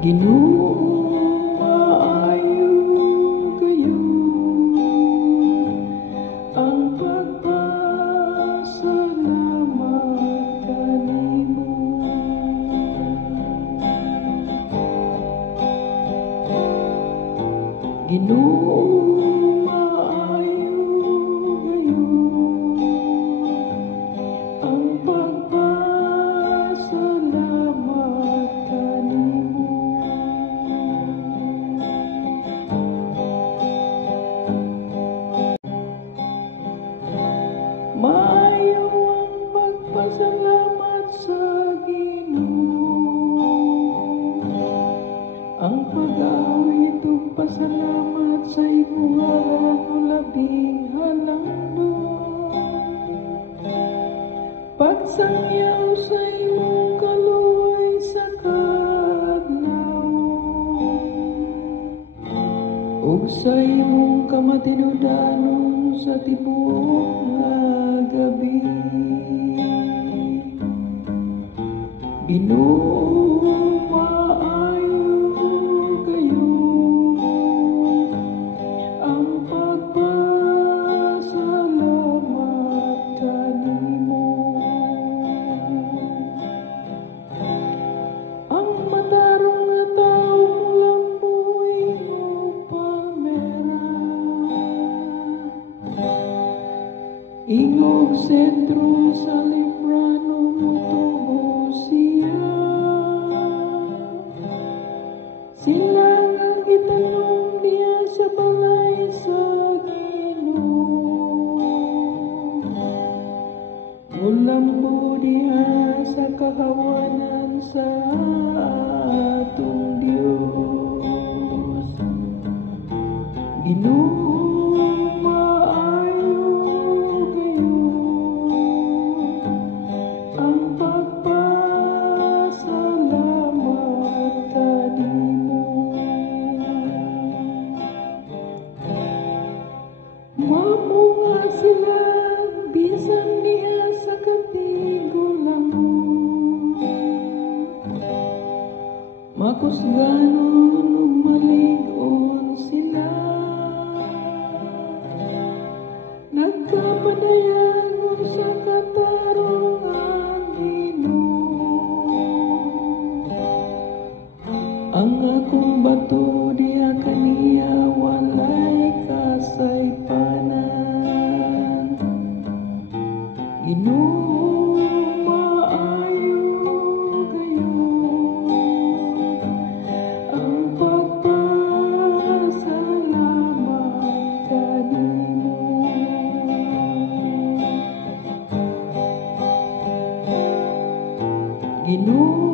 Ginoo maayo kayo ang pagpasalamat kanimo. Ginoo maayo kayo ang pagpasalamat kanimo. Maayo ang pagpasalamat sa Ginoo, ang pag-awit ug pasalamat sa imong ngalan o labing halangdon. Pagsangyaw sa imong kaluoy sa kadlawon, ug sa imong kamatinudanon sa tibuok nga gabi. Ginoo maayo kayo ang pagpasalamat kanimo. Ang matarong nga tawo lambuy mo palmera, ingog sentro sa librano mo tubo siya. Silang ang itanong niya sa balay sa Ginoo, mulambo diha sa kahawanan sa atong Dios. Ginoo maayo kayo ang pagpasalamat kanimo. Mamo nga sila bisan niya sa katigulangon, makusganon ug malig-on sila. Nagkapadayon sa katarungan Ginoo, ang akong bato diha kaniya walay kasaypanan. Ginoo maayo kayo ang pagpasalamat kanimo. Ginoo